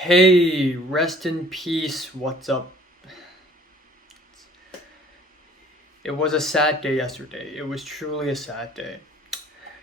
Hey, rest in peace. What's up? It was a sad day yesterday. It was truly a sad day.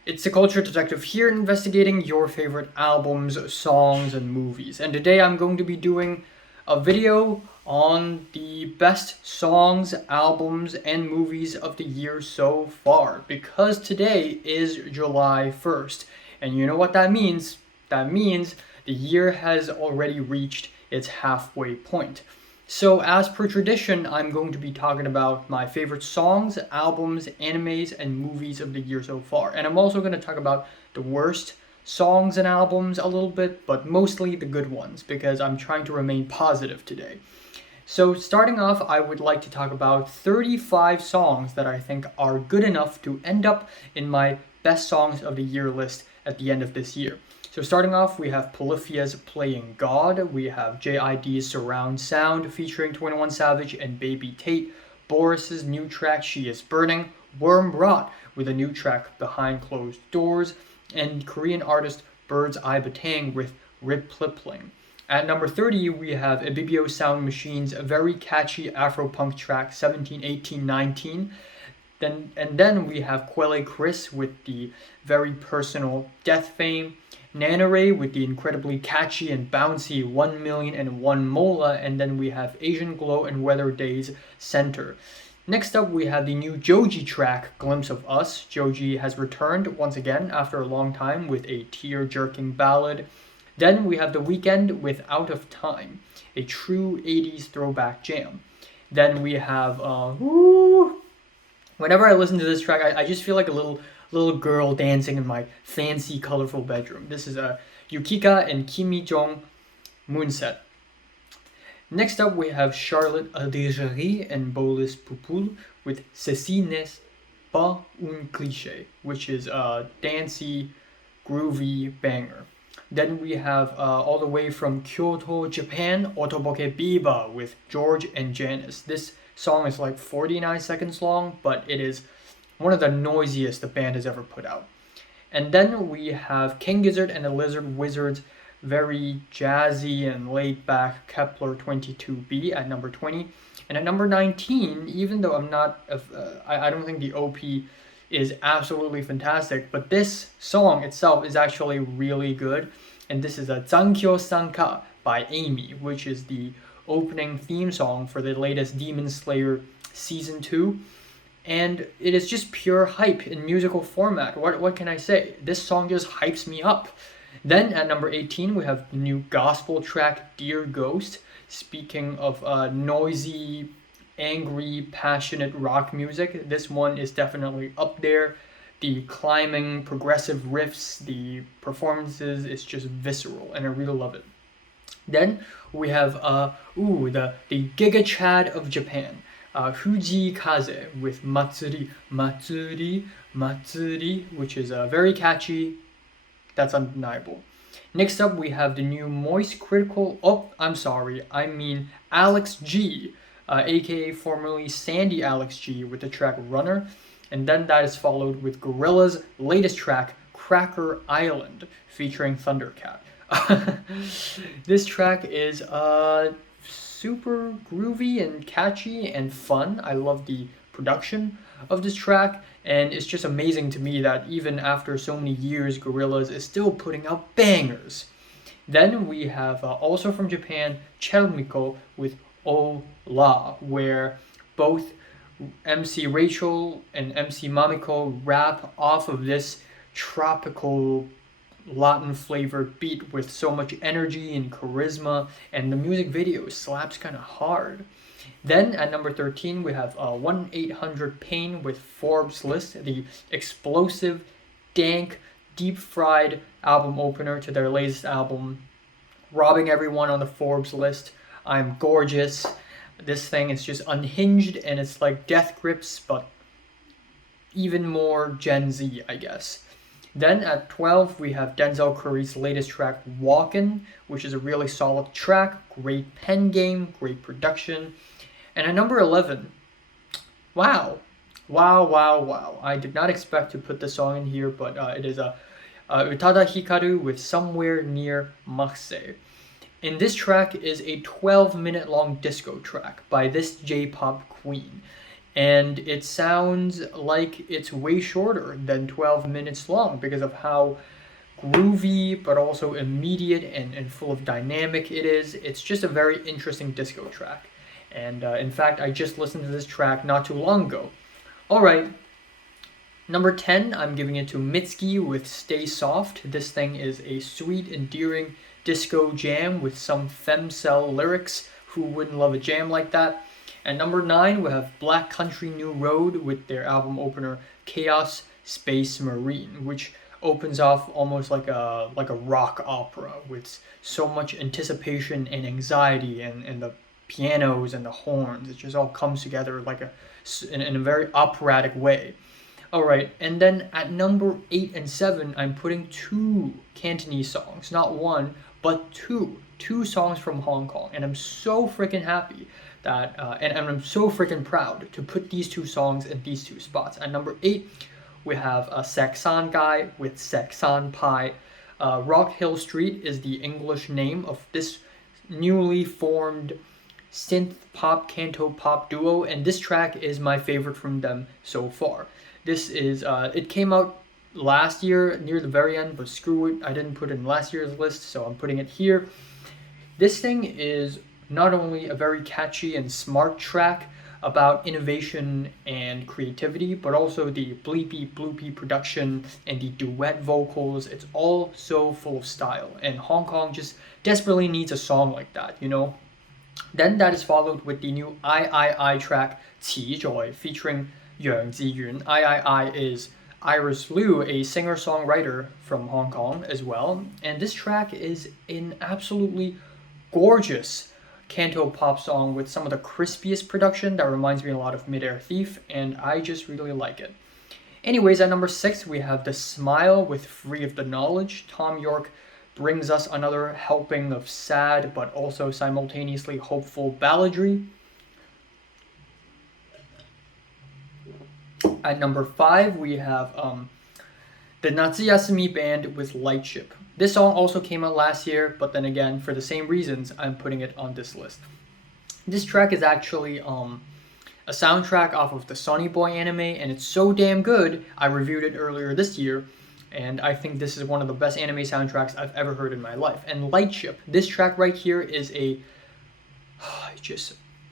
It's the Culture Detective here investigating your favorite albums, songs, and movies. And today I'm going to be doing a video on the best songs, albums, and movies of the year so far. Because today is July 1st. And you know what that means? That means the year has already reached its halfway point. So as per tradition, I'm going to be talking about my favorite songs, albums, animes, and movies of the year so far. And I'm also going to talk about the worst songs and albums a little bit, but mostly the good ones because I'm trying to remain positive today. So starting off, I would like to talk about 35 songs that I think are good enough to end up in my best songs of the year list at the end of this year. So starting off, we have Polyphia's Playing God, we have JID's Surround Sound featuring 21 Savage and Baby Tate, Boris's new track She Is Burning, Wormrot with a new track Behind Closed Doors, and Korean artist Bird's Eye Batang with Ripplippling. At number 30, we have Ibibio Sound Machine's very catchy Afro-punk track 171819. Then we have Quelle Chris with the very personal Deathfame, Nanoray with the incredibly catchy and bouncy 1,000,001 MOLA, and then we have Asian Glow and Weatherday's Center. Next up, we have the new Joji track, Glimpse of Us. Joji has returned once again after a long time with a tear-jerking ballad. Then we have the Weeknd with Out of Time, a true 80s throwback jam. Then we have, whenever I listen to this track, I just feel like a little girl dancing in my fancy, colorful bedroom. This is YUKIKA and Jeong, Moonset. Next up, we have Charlotte Adigéry and Bolis Pupul with Ceci n'est pas un cliché, which is a dancey, groovy banger. Then we have all the way from Kyoto, Japan, O to bo ke bi with George and Janice. This song is like 49 seconds long, but it is one of the noisiest the band has ever put out. And then we have King Gizzard and the Lizard Wizard's very jazzy and laid back Kepler 22B at number 20. And at number 19, even though I don't think the OP is absolutely fantastic, but this song itself is actually really good. And this is a Zankyou Sanka by Amy, which is the opening theme song for the latest Demon Slayer Season 2. And it is just pure hype in musical format. What can I say? This song just hypes me up. Then at number 18, we have the new gospel track, Dear Ghost. Speaking of noisy, angry, passionate rock music, this one is definitely up there. The climbing, progressive riffs, the performances, it's just visceral, and I really love it. Then we have the Giga Chad of Japan. Fujii Kaze with Matsuri, which is very catchy. That's undeniable. Next up, we have the new Moist Critical. Alex G, aka formerly Sandy Alex G, with the track Runner. And then that is followed with Gorillaz' latest track, Cracker Island, featuring Thundercat. This track is super groovy and catchy and fun. I love the production of this track, and it's just amazing to me that even after so many years, Gorillaz is still putting out bangers. Then we have also from Japan, Chelmiko with Ola, where both MC Rachel and MC Mamiko rap off of this tropical Latin flavored beat with so much energy and charisma, and the music video slaps kind of hard. Then at number 13, we have 1-800 Pain with Forbes List, the explosive, dank, deep fried album opener to their latest album, robbing everyone on the Forbes list. I'm gorgeous. This thing is just unhinged, and it's like Death Grips, but even more Gen Z, I guess. Then at 12, we have Denzel Curry's latest track, Walkin', which is a really solid track, great pen game, great production. And at number 11, wow. I did not expect to put this song in here, but it is Utada Hikaru with Somewhere Near Marseille. And this track is a 12-minute long disco track by this J-pop queen. And it sounds like it's way shorter than 12 minutes long because of how groovy but also immediate and full of dynamic it is. It's just a very interesting disco track. And in fact, I just listened to this track not too long ago. Alright, number 10, I'm giving it to Mitski with Stay Soft. This thing is a sweet, endearing disco jam with some femcel lyrics. Who wouldn't love a jam like that? And number 9, we have Black Country New Road with their album opener Chaos Space Marine, which opens off almost like a rock opera with so much anticipation and anxiety and the pianos and the horns. It just all comes together like in a very operatic way. Alright, and then at number 8 and 7, I'm putting 2 Cantonese songs. Not one, but two. 2 songs from Hong Kong. And I'm so freaking happy that, and I'm so freaking proud to put these 2 songs in these 2 spots. At number 8, we have Saksan Guy with Saksan Pie. Rock Hill Street is the English name of this newly formed synth pop canto pop duo, and this track is my favorite from them so far. This is it came out last year near the very end, but screw it, I didn't put it in last year's list, so I'm putting it here. This thing is not only a very catchy and smart track about innovation and creativity, but also the bleepy bloopy production and the duet vocals. It's all so full of style, and Hong Kong just desperately needs a song like that, you know? Then that is followed with the new I track Qi Joy featuring Yang Ziyun. I is Iris Liu, a singer-songwriter from Hong Kong as well, and this track is an absolutely gorgeous canto pop song with some of the crispiest production that reminds me a lot of Mid-Air Thief, and I just really like it. Anyways, at number 6, we have The Smile with Free of the Knowledge. Tom York brings us another helping of sad but also simultaneously hopeful balladry. At number 5, we have the Natsuyasumi Band with Lightship. This song also came out last year, but then again, for the same reasons, I'm putting it on this list. This track is actually a soundtrack off of the Sonny Boy anime, and it's so damn good, I reviewed it earlier this year, and I think this is one of the best anime soundtracks I've ever heard in my life. And Lightship, this track right here is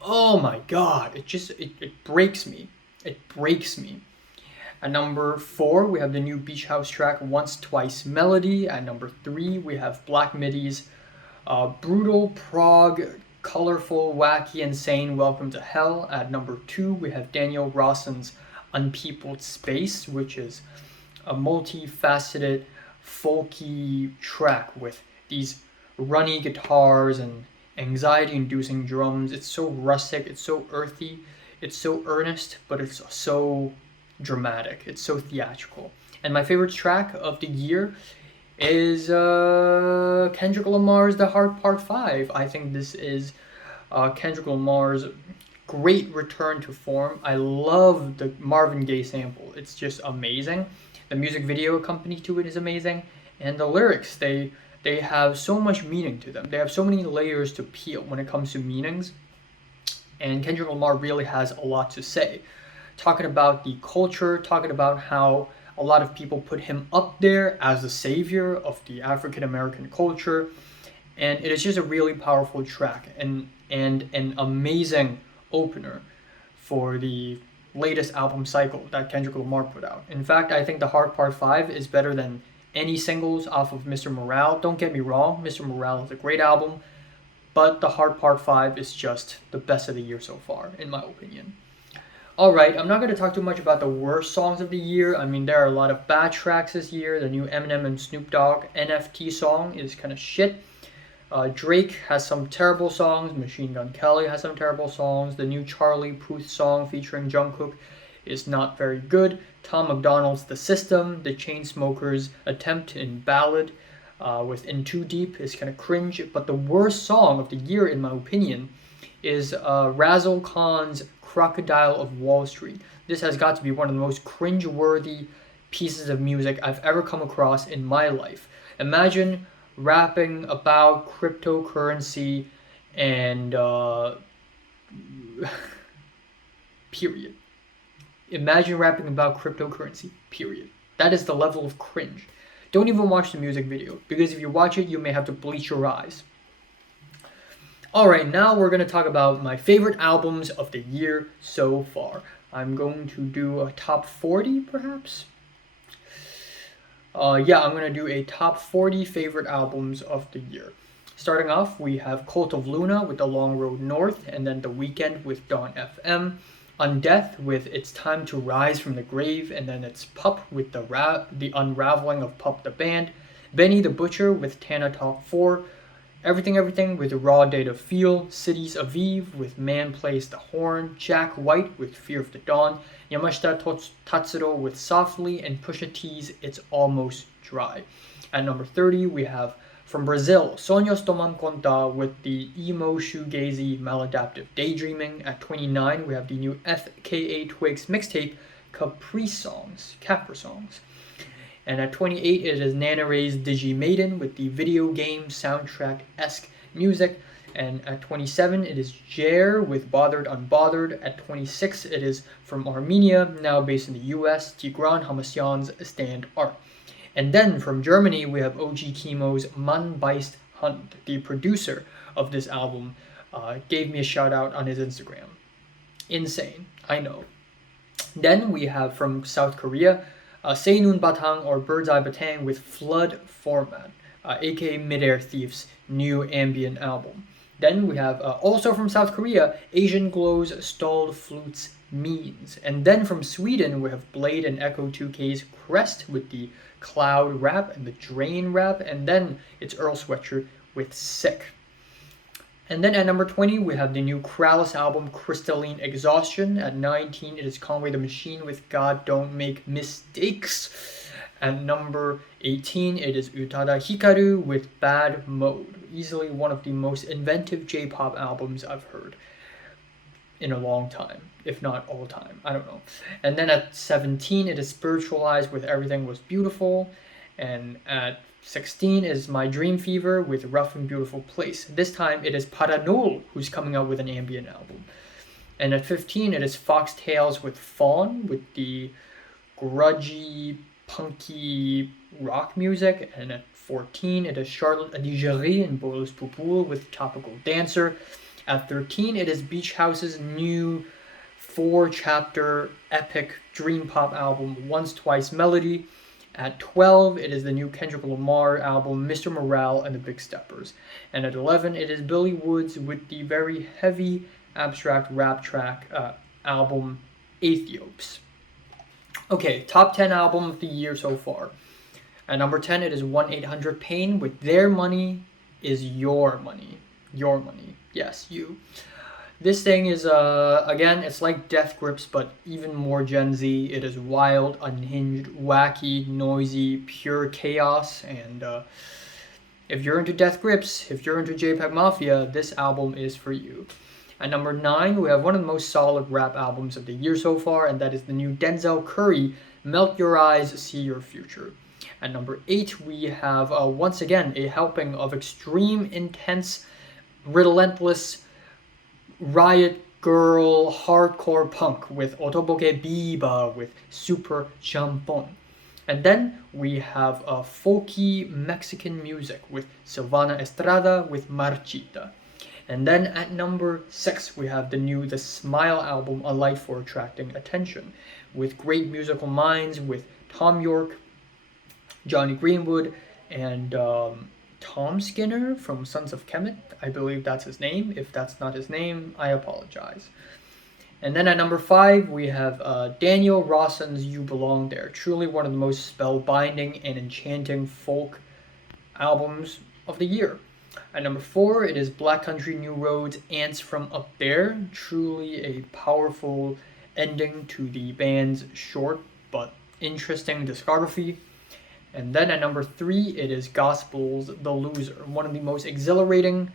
oh my god, it breaks me. It breaks me. At number 4, we have the new Beach House track Once Twice Melody. At number 3, we have Black Midi's brutal prog, colorful, wacky, insane Welcome to Hell. At number 2, we have Daniel Rawson's Unpeopled Space, which is a multifaceted, folky track with these runny guitars and anxiety-inducing drums. It's so rustic, it's so earthy, it's so earnest, but it's so dramatic. It's so theatrical. And my favorite track of the year is Kendrick Lamar's The Heart Part 5. I think this is Kendrick Lamar's great return to form. I love the Marvin Gaye sample. It's just amazing. The music video accompanied to it is amazing. And the lyrics, they have so much meaning to them. They have so many layers to peel when it comes to meanings. And Kendrick Lamar really has a lot to say. Talking about the culture, talking about how a lot of people put him up there as the savior of the African American culture. And it is just a really powerful track and an amazing opener for the latest album cycle that Kendrick Lamar put out. In fact, I think The Heart Part 5 is better than any singles off of Mr. Morale. Don't get me wrong, Mr. Morale is a great album, but The Heart Part 5 is just the best of the year so far, in my opinion. Alright, I'm not going to talk too much about the worst songs of the year. I mean, there are a lot of bad tracks this year. The new Eminem and Snoop Dogg NFT song is kind of shit. Drake has some terrible songs. Machine Gun Kelly has some terrible songs. The new Charlie Puth song featuring Jungkook is not very good. Tom McDonald's The System, the Chainsmokers' attempt in ballad with In Too Deep is kind of cringe. But the worst song of the year, in my opinion, is Razzle Khan's Crocodile of Wall Street. This has got to be one of the most cringe-worthy pieces of music I've ever come across in my life. Imagine rapping about cryptocurrency and period. Imagine rapping about cryptocurrency, period. That is the level of cringe. Don't even watch the music video, because if you watch it, you may have to bleach your eyes. Alright, now we're going to talk about my favorite albums of the year so far. I'm going to do a top 40, perhaps? Yeah, I'm going to do a top 40 favorite albums of the year. Starting off, we have Cult of Luna with The Long Road North, and then The Weeknd with Dawn FM. Undeath with It's Time to Rise from the Grave, and then it's Pup with the Unraveling of Pup the Band. Benny the Butcher with Tana Talk 4. Everything with Raw Data Feel. Cities Aviv with Man Plays the Horn. Jack White with Fear of the Dawn. Yamashita Tatsuro with Softly, and Pusha T's It's Almost Dry. At number 30, we have from Brazil, Sonhos Tomam Conta with the emo shoegazy maladaptive Daydreaming. At 29, we have the new FKA Twigs mixtape, Capri Songs. And at 28, it is Nanaray's Digi Maiden with the video game soundtrack-esque music. And at 27, it is Jer with Bothered Unbothered. At 26, it is from Armenia, now based in the US, Tigran Hamasyan's Stand Art. And then from Germany, we have OG Chemo's Man Beist Hand. The producer of this album gave me a shout out on his Instagram. Insane, I know. Then we have from South Korea, 새눈바탕 or Bird's Eye Batang with Flood Format, aka Midair Thief's new ambient album. Then we have also from South Korea, Asian Glow's Stalled Flutes Means. And then from Sweden, we have Blade and Echo 2K's Crest with the Cloud rap and the Drain rap. And then it's Earl Sweatshirt with Sick. And then at number 20, we have the new Krallis album, Crystalline Exhaustion. At 19, it is Conway the Machine with God Don't Make Mistakes. At number 18, it is Utada Hikaru with Bad Mode. Easily one of the most inventive J-pop albums I've heard in a long time, if not all time. I don't know. And then at 17, it is Spiritualized with Everything Was Beautiful. And at 16 is My Dream Fever with Rough and Beautiful Place. This time, it is Paranol who's coming out with an ambient album. And at 15, it is Foxtails with Fawn with the grudgy, punky rock music. And at 14, it is Charlotte Adigéry and Bolis Pupul with Topical Dancer. At 13, it is Beach House's new 4-chapter epic dream pop album, Once Twice Melody. At 12, it is the new Kendrick Lamar album, Mr. Morale and the Big Steppers. And at 11, it is Billy Woods with the very heavy abstract rap track album, Aethiopes. Okay, top 10 album of the year so far. At number 10, it is 1-800-PAIN with Their Money is Your Money. Your money. Yes, you. This thing is, again, it's like Death Grips, but even more Gen Z. It is wild, unhinged, wacky, noisy, pure chaos. And if you're into Death Grips, if you're into JPEG Mafia, this album is for you. At number 9, we have one of the most solid rap albums of the year so far, and that is the new Denzel Curry, Melt Your Eyes, See Your Future. At number 8, we have, once again, a helping of extreme, intense, relentless, riot girl, hardcore punk with Otoboke Biba with Super Champon. And then we have folky Mexican music with Silvana Estrada with Marchita. And then at number 6, we have the new The Smile album, A Light for Attracting Attention, with great musical minds with Tom York, Johnny Greenwood, and Tom Skinner from Sons of Kemet. I believe that's his name. If that's not his name, I apologize. And then at number 5, we have Daniel Rawson's You Belong There. Truly one of the most spellbinding and enchanting folk albums of the year. At number 4, it is Black Country New Roads' Ants from Up There. Truly a powerful ending to the band's short but interesting discography. And then at number 3, it is Gospel's The Loser, one of the most exhilarating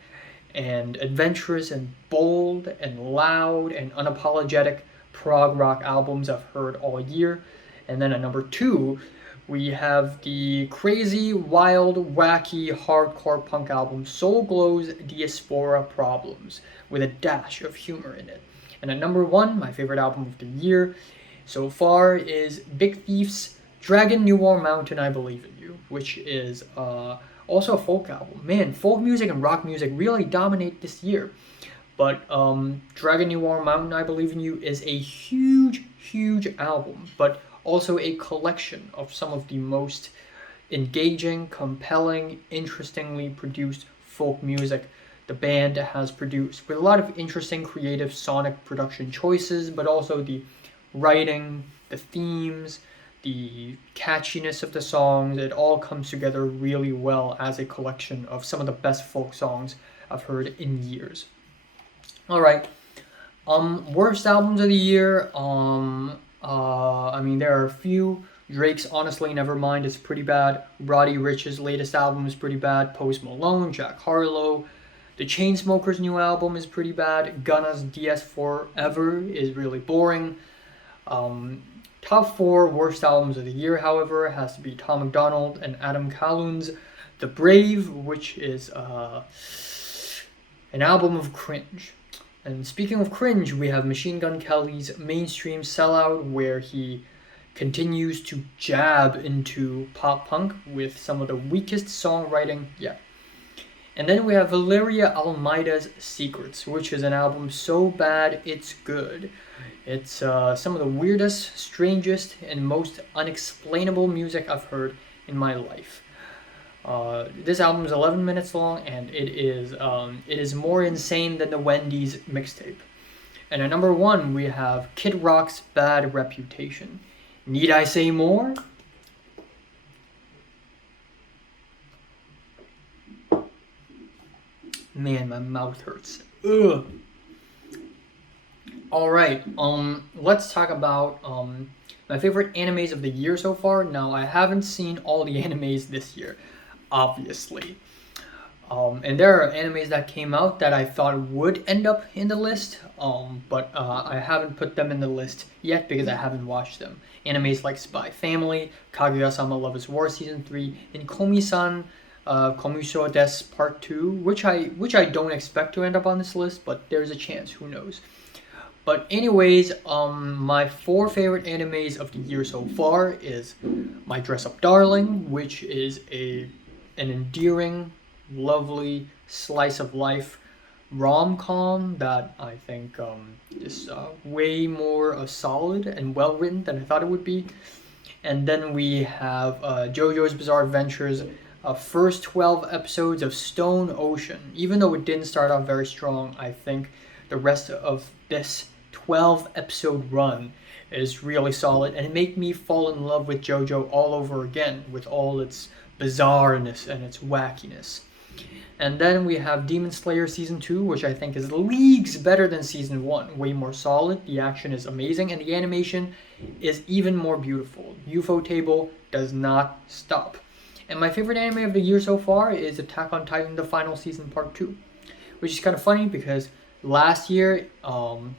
and adventurous and bold and loud and unapologetic prog rock albums I've heard all year. And then at number 2, We have the crazy, wild, wacky, hardcore punk album Soul Glow's Diaspora Problems, with a dash of humor in it. And at number 1, my favorite album of the year so far is Big Thief's Dragon New War Mountain, I Believe in You, which is also a folk album. Man, folk music and rock music really dominate this year. But Dragon New War Mountain, I Believe in You is a huge, huge album, but also a collection of some of the most engaging, compelling, interestingly produced folk music the band has produced, with a lot of interesting creative sonic production choices, but also the writing, the themes, the catchiness of the songs. It all comes together really well as a collection of some of the best folk songs I've heard in years. Alright, worst albums of the year, I mean, there are a few. Drake's Honestly Nevermind is pretty bad. Roddy Ricch's latest album is pretty bad. Post Malone, Jack Harlow. The Chainsmokers' new album is pretty bad. Gunna's DS Forever is really boring. Top 4 worst albums of the year, however, has to be Tom MacDonald and Adam Calhoun's The Brave, which is an album of cringe. And speaking of cringe, we have Machine Gun Kelly's Mainstream Sellout, where he continues to jab into pop punk with some of the weakest songwriting yet. And then we have Valeria Almeida's Secrets, which is an album so bad it's good. It's some of the weirdest, strangest, and most unexplainable music I've heard in my life. This album is 11 minutes long, and it is more insane than the Wendy's mixtape. And at number 1, we have Kid Rock's Bad Reputation. Need I say more? Man, my mouth hurts. Ugh. Alright, let's talk about my favorite animes of the year so far. Now, I haven't seen all the animes this year, obviously. And there are animes that came out that I thought would end up in the list, but I haven't put them in the list yet because I haven't watched them. Animes like Spy Family, Kaguya-sama Love is War Season 3, and Komi-san Komusho Des Part 2, which I don't expect to end up on this list, but there's a chance, who knows. But anyways, my 4 favorite animes of the year so far is My Dress Up Darling, which is an endearing, lovely slice of life rom-com that I think is way more solid and well written than I thought it would be. And then we have JoJo's Bizarre Adventures, first 12 episodes of Stone Ocean. Even though it didn't start off very strong, I think the rest of this 12 episode run is really solid, and it made me fall in love with JoJo all over again with all its bizarreness and its wackiness. And then we have Demon Slayer Season 2, which I think is leagues better than Season 1. Way more solid, the action is amazing, and the animation is even more beautiful. UFO Table does not stop. And my favorite anime of the year so far is Attack on Titan, the final season, part 2. Which is kind of funny because last year, on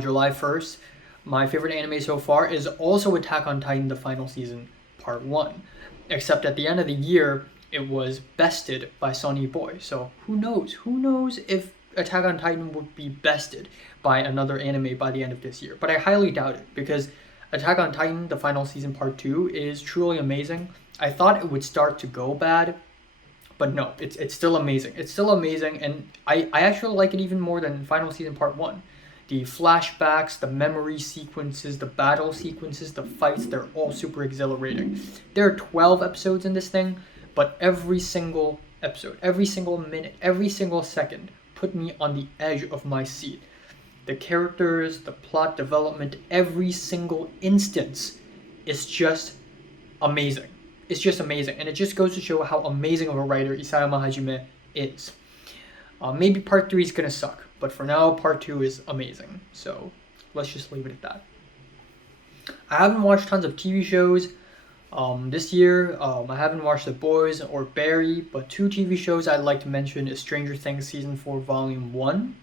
July 1st, my favorite anime so far is also Attack on Titan, the final season, part 1. Except at the end of the year, it was bested by Sonny Boy. So who knows? Who knows if Attack on Titan would be bested by another anime by the end of this year. But I highly doubt it, because Attack on Titan, the final season, part 2 is truly amazing. I thought it would start to go bad, but no, it's still amazing. It's still amazing, and I actually like it even more than final season part 1. The flashbacks, the memory sequences, the battle sequences, the fights, they're all super exhilarating. There are 12 episodes in this thing, but every single episode, every single minute, every single second put me on the edge of my seat. The characters, the plot development, every single instance is just amazing. It's just amazing, and it just goes to show how amazing of a writer Isayama Hajime is. Maybe part 3 is gonna suck, but for now, part 2 is amazing. So let's just leave it at that. I haven't watched tons of TV shows this year. I haven't watched The Boys or Barry, but 2 TV shows I'd like to mention is Stranger Things Season 4 Volume 1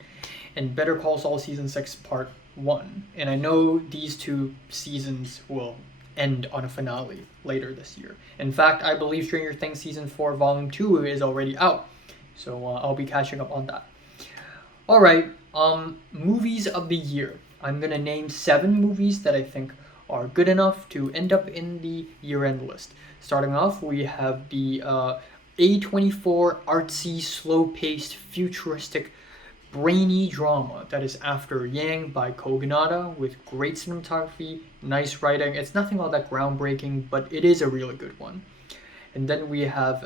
and Better Call Saul Season 6 Part 1. And I know these 2 seasons will end on a finale later this year. In fact, I believe Stranger Things Season 4 Volume 2 is already out. So I'll be catching up on that. Alright, movies of the year. I'm gonna name 7 movies that I think are good enough to end up in the year-end list. Starting off, we have the A24 artsy, slow-paced, futuristic, brainy drama that is After Yang by Kogonada with great cinematography, nice writing. It's nothing all that groundbreaking, but it is a really good one. And then we have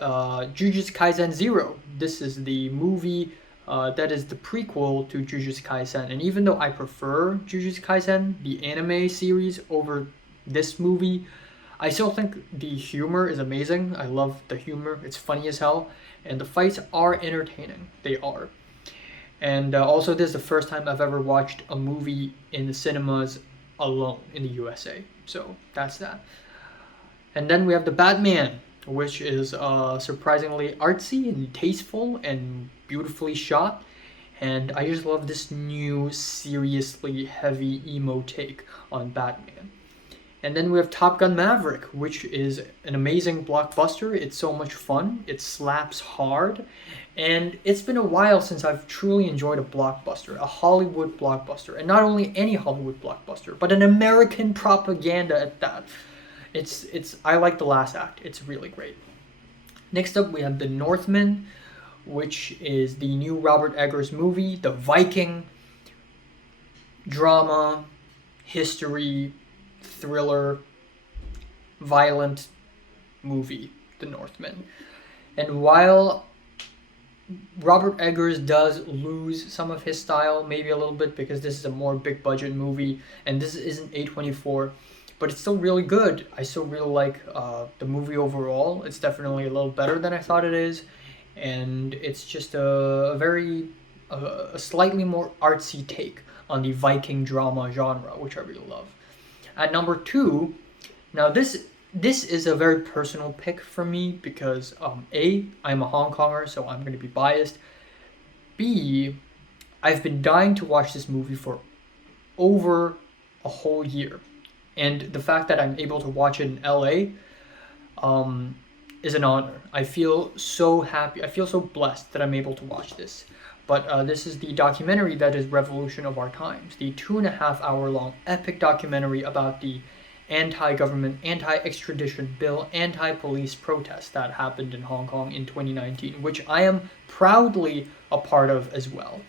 Jujutsu Kaisen 0. This is the movie that is the prequel to Jujutsu Kaisen. And even though I prefer Jujutsu Kaisen, the anime series, over this movie, I still think the humor is amazing. I love the humor. It's funny as hell. And the fights are entertaining. They are. And also, this is the first time I've ever watched a movie in the cinemas alone in the USA. So that's that. And then we have The Batman, which is surprisingly artsy and tasteful and beautifully shot. And I just love this new, seriously heavy emo take on Batman. And then we have Top Gun Maverick, which is an amazing blockbuster. It's so much fun. It slaps hard. And it's been a while since I've truly enjoyed a blockbuster, a Hollywood blockbuster. And not only any Hollywood blockbuster, but an American propaganda at that. I like the last act. It's really great. Next up, we have The Northman, which is the new Robert Eggers movie, the Viking drama, history, thriller, violent movie, The Northman. And while Robert Eggers does lose some of his style, maybe a little bit, because this is a more big budget movie and this isn't A24, but it's still really good. I still really like the movie overall. It's definitely a little better than I thought it is, and it's just a slightly more artsy take on the Viking drama genre, which I really love. At number 2, now this is a very personal pick for me because A, I'm a Hong Konger, so I'm going to be biased. B, I've been dying to watch this movie for over a whole year. And the fact that I'm able to watch it in LA is an honor. I feel so happy. I feel so blessed that I'm able to watch this. But this is the documentary that is Revolution of Our Times, the 2.5-hour long epic documentary about the anti-government, anti-extradition bill, anti-police protests that happened in Hong Kong in 2019, which I am proudly a part of as well.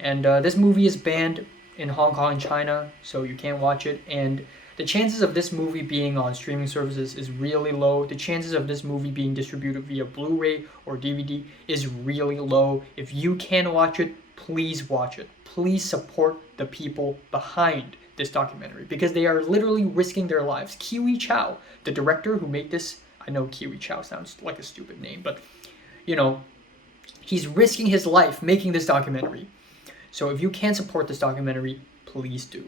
And this movie is banned in Hong Kong and China, so you can't watch it. And the chances of this movie being on streaming services is really low. The chances of this movie being distributed via Blu-ray or DVD is really low. If you can watch it, please watch it. Please support the people behind this documentary because they are literally risking their lives. Kiwi Chow, the director who made this, I know Kiwi Chow sounds like a stupid name, but you know, he's risking his life making this documentary. So if you can support this documentary, please do.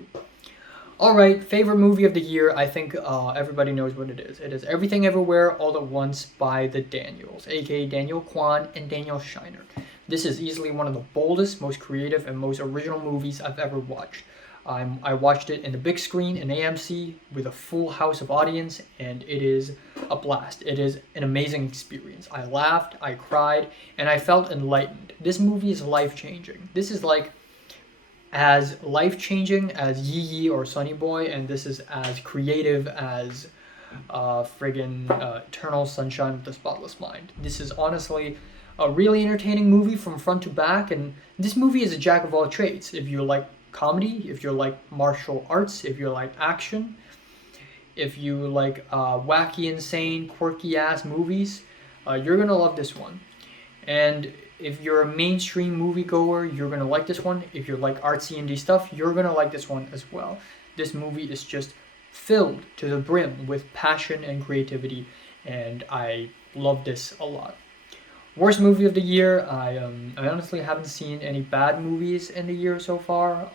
Alright, favorite movie of the year, I think everybody knows what it is. It is Everything Everywhere All at Once by the Daniels, aka Daniel Kwan and Daniel Scheinert. This is easily one of the boldest, most creative, and most original movies I've ever watched. I watched it in the big screen in AMC with a full house of audience, and it is a blast. It is an amazing experience. I laughed, I cried, and I felt enlightened. This movie is life-changing. This is like as life-changing as Yi Yi or Sunny Boy, and this is as creative as Eternal Sunshine of the Spotless Mind. This is honestly a really entertaining movie from front to back, and this movie is a jack of all trades. If you like comedy, if you like martial arts, if you like action, if you like wacky, insane, quirky-ass movies, you're gonna love this one. And if you're a mainstream moviegoer, you're gonna like this one. If you like artsy indie stuff, you're gonna like this one as well. This movie is just filled to the brim with passion and creativity, and I love this a lot. Worst movie of the year, I honestly haven't seen any bad movies in the year so far.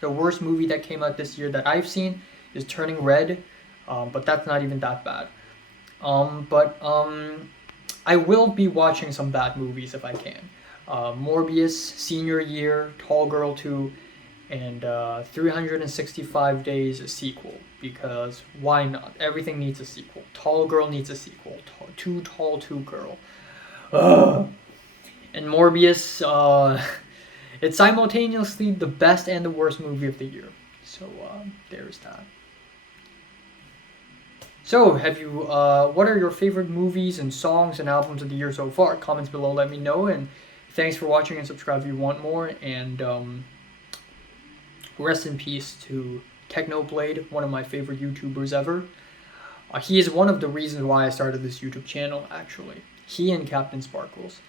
The worst movie that came out this year that I've seen is Turning Red, but that's not even that bad. I will be watching some bad movies if I can. Morbius, Senior Year, Tall Girl 2, and 365 Days a sequel, because why not? Everything needs a sequel. Tall Girl needs a sequel. Too Tall, Too Girl. Ugh. And Morbius, it's simultaneously the best and the worst movie of the year. So there's that. So, what are your favorite movies and songs and albums of the year so far? Comments below, let me know, and thanks for watching, and subscribe if you want more, and rest in peace to Technoblade, one of my favorite YouTubers ever. He is one of the reasons why I started this YouTube channel, actually. He and Captain Sparkles.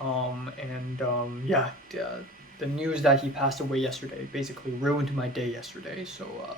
The news that he passed away yesterday basically ruined my day yesterday, so